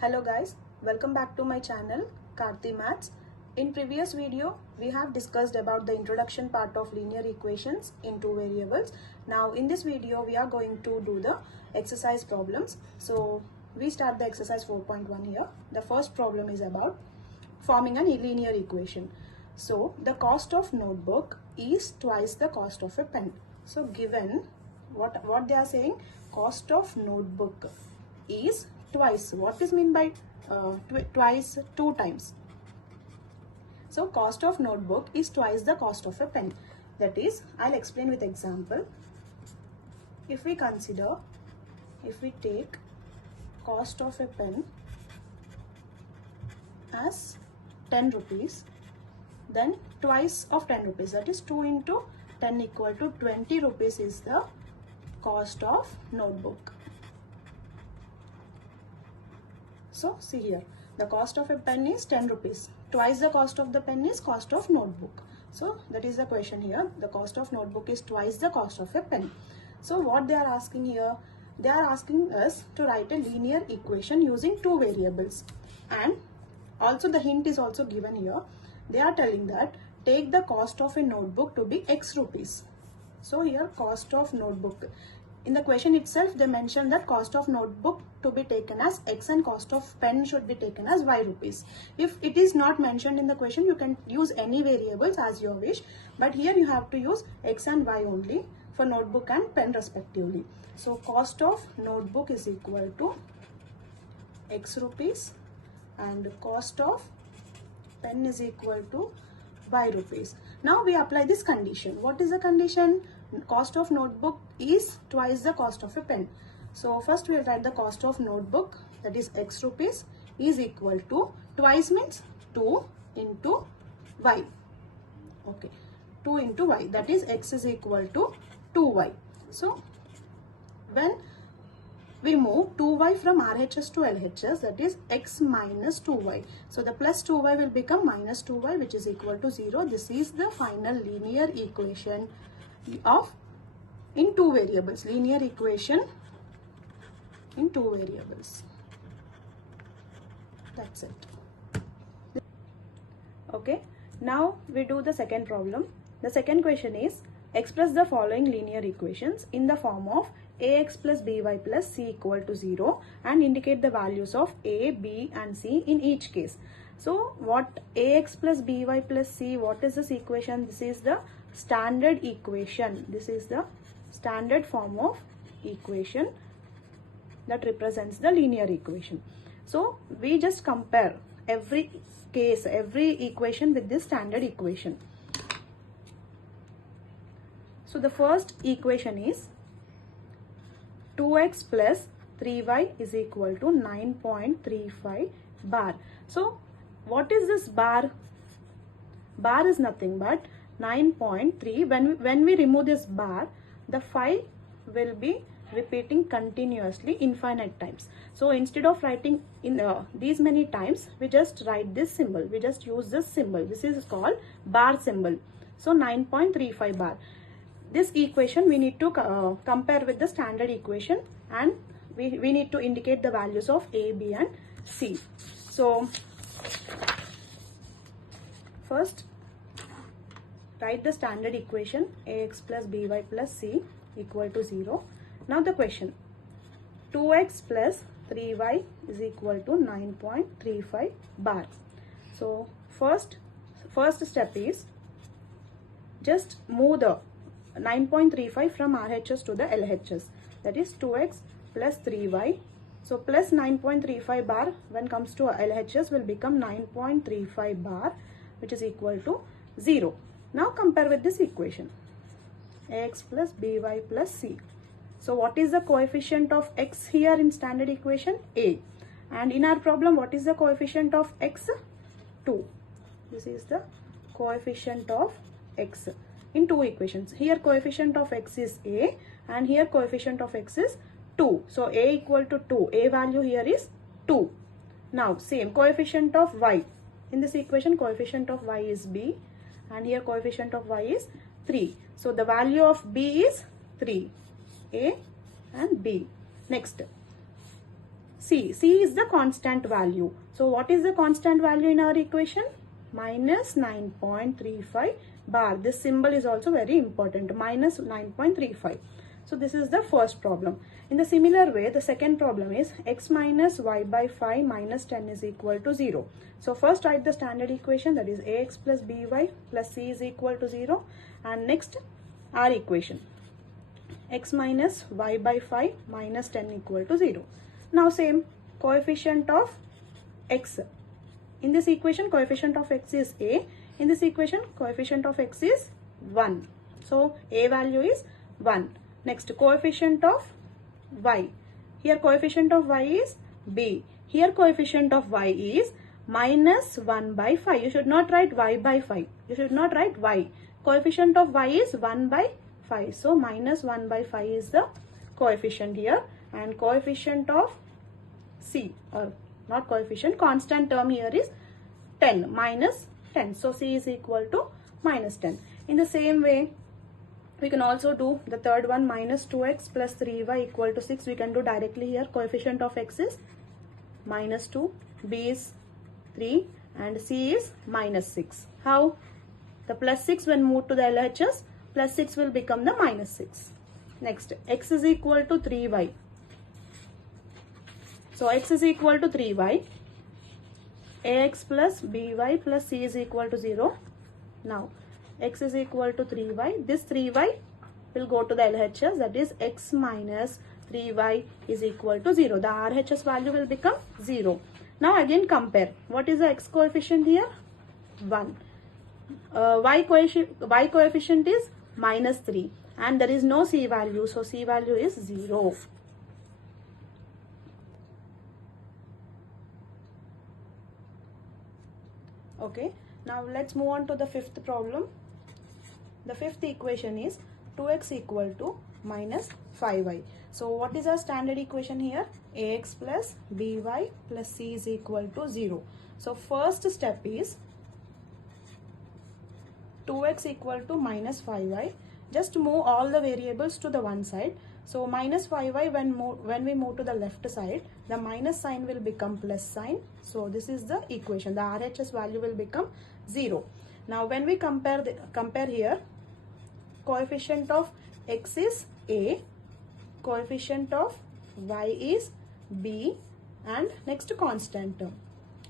Hello guys, welcome back to my channel Karthi Maths. In previous video we have discussed about the introduction part of linear equations in two variables. Now in this video we are going to do the exercise problems. So we start the exercise 4.1 here. The first problem is about forming a linear equation. So the cost of notebook is twice the cost of a pen. So given what they are saying, cost of notebook is twice. What is mean by twice? Two times. So cost of notebook is twice the cost of a pen. That is, I'll explain with example. If we take cost of a pen as 10 rupees, then twice of 10 rupees, that is 2 into 10 equal to 20 rupees is the cost of notebook. So see here, the cost of a pen is 10 rupees. Twice the cost of the pen is cost of notebook. So that is the question here. The cost of notebook is twice the cost of a pen. So what they are asking here, they are asking us to write a linear equation using two variables. And also the hint is also given here. They are telling that take the cost of a notebook to be X rupees. So here cost of notebook. In the question itself, they mentioned that cost of notebook to be taken as X and cost of pen should be taken as Y rupees. If it is not mentioned in the question, you can use any variables as your wish. But here you have to use X and Y only for notebook and pen respectively. So cost of notebook is equal to X rupees and cost of pen is equal to Y rupees. Now we apply this condition. What is the condition? Cost of notebook is twice the cost of a pen. So first we will write the cost of notebook, that is X rupees, is equal to, twice means 2 into Y. Okay, 2 into Y, that is X is equal to 2Y. So when we move 2Y from RHS to LHS, that is X minus 2Y. So the plus 2Y will become minus 2Y, which is equal to 0. This is the final linear equation of in two variables. Linear equation in two variables. That's it. Okay. Now we do the second problem. The second question is, express the following linear equations in the form of ax plus by plus c equal to 0 and indicate the values of a, b and c in each case. So what ax plus by plus c, what is this equation? This is the standard equation. This is the standard form of equation that represents the linear equation. So we just compare every case, every equation with this standard equation. So the first equation is 2x plus 3y is equal to 9.35 bar. So what is this bar? Bar is nothing but 9.3. When we remove this bar, the 5 will be repeating continuously infinite times. So instead of writing in these many times, we just write this symbol. We just use this symbol. This is called bar symbol. So 9.35 bar. This equation we need to compare with the standard equation, and we need to indicate the values of a, b and c. So first write the standard equation ax plus by plus c equal to 0. Now the question, 2x plus 3y is equal to 9.35 bar. So first step is just move the 9.35 from RHS to the LHS, that is 2x plus 3y. So plus 9.35 bar when comes to LHS will become 9.35 bar, which is equal to 0. Now compare with this equation, ax plus by plus c. So what is the coefficient of x here in standard equation? A. And in our problem, what is the coefficient of x? 2. This is the coefficient of x in two equations. Here coefficient of x is a and here coefficient of x is 2. So a equal to 2. A value here is 2. Now same coefficient of y. In this equation coefficient of y is b and here coefficient of y is 3. So the value of b is 3. A and b. Next, C. C is the constant value. So what is the constant value in our equation? Minus 9.35 bar. This symbol is also very important. Minus 9.35. So this is the first problem. In the similar way, the second problem is x minus y by 5 minus 10 is equal to 0. So first write the standard equation, that is ax plus by plus c is equal to 0. And next our equation, x minus y by 5 minus 10 equal to 0. Now same, coefficient of x. In this equation, coefficient of x is a. In this equation, coefficient of x is 1. So a value is 1. Next, coefficient of y. Here coefficient of y is b. Here coefficient of y is minus 1 by 5. You should not write y by 5. You should not write y. Coefficient of y is 1 by 5. So minus 1 by 5 is the coefficient here. And coefficient of c, or not coefficient, constant term here is 10, minus 10. So c is equal to minus 10. In the same way, we can also do the third one, minus 2x plus 3y equal to 6. We can do directly here. Coefficient of x is minus 2, b is 3 and c is minus 6. How? The plus 6 when moved to the LHS, plus 6 will become the minus 6. Next, x is equal to 3y. So x is equal to 3y. Ax plus by plus c is equal to 0. Now x is equal to 3y. This 3y will go to the LHS, that is x minus 3y is equal to 0. The RHS value will become 0. Now again compare. What is the x coefficient here? 1. Y coefficient is minus 3 and there is no c value. So c value is 0. Okay. Now let's move on to the fifth problem. The fifth equation is 2x equal to minus 5y. So what is our standard equation here? Ax plus by plus c is equal to 0. So first step is 2x equal to minus 5y. Just move all the variables to the one side. So minus 5y, when we move to the left side, the minus sign will become plus sign. So this is the equation. The RHS value will become 0. Now when we compare here, coefficient of x is a, coefficient of y is b, and next constant term.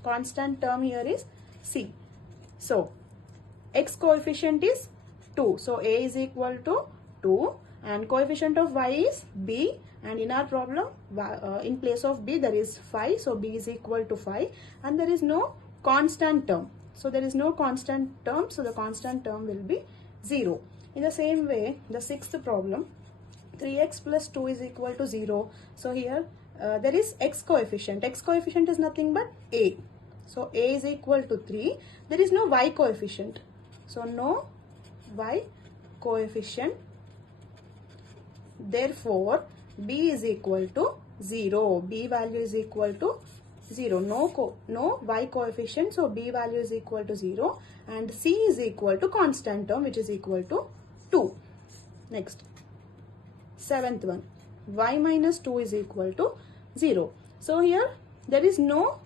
Constant term here is c. So x coefficient is 2. So a is equal to 2 and coefficient of y is b, and in our problem in place of b there is 5. So b is equal to 5 and there is no constant term. So there is no constant term. So the constant term will be 0. In the same way, the sixth problem, 3x plus 2 is equal to 0. So here there is x coefficient. X coefficient is nothing but a. So a is equal to 3. There is no y coefficient. So no y coefficient. Therefore, b is equal to 0. B value is equal to 0. No y coefficient. So b value is equal to 0 and c is equal to constant term, which is equal to 2. Next, seventh one, y minus 2 is equal to 0. So here there is no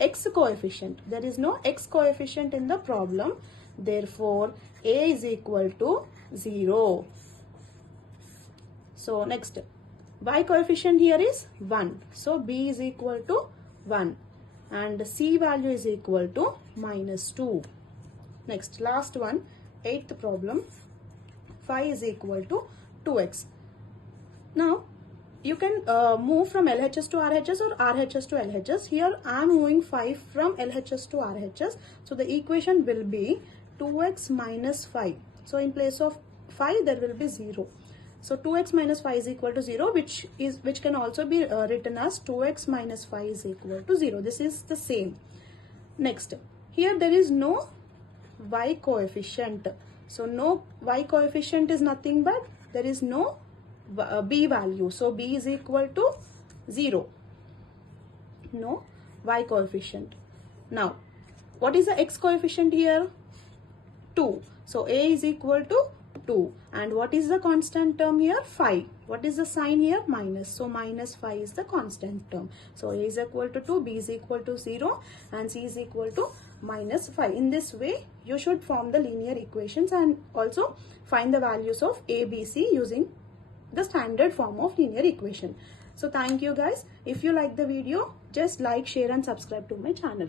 x coefficient. There is no x coefficient in the problem. Therefore, a is equal to 0. So next, y coefficient here is 1. So b is equal to 1 and c value is equal to minus 2. Next, last one, eighth problem, phi is equal to 2x. Now you can move from LHS to RHS or RHS to LHS. Here I am moving phi from LHS to RHS. So the equation will be 2x minus phi. So in place of phi there will be 0. So 2x minus phi is equal to 0, which can also be written as 2x minus phi is equal to 0. This is the same. Next, here there is no y coefficient. So no y coefficient is nothing but there is no b value. So b is equal to 0. No y coefficient. Now, what is the x coefficient here? 2. So a is equal to 2. And what is the constant term here? 5. What is the sign here? Minus. So minus 5 is the constant term. So A is equal to 2, B is equal to 0 and C is equal to minus 5. In this way, you should form the linear equations and also find the values of A, B, C using the standard form of linear equation. So thank you guys. If you like the video, just like, share and subscribe to my channel.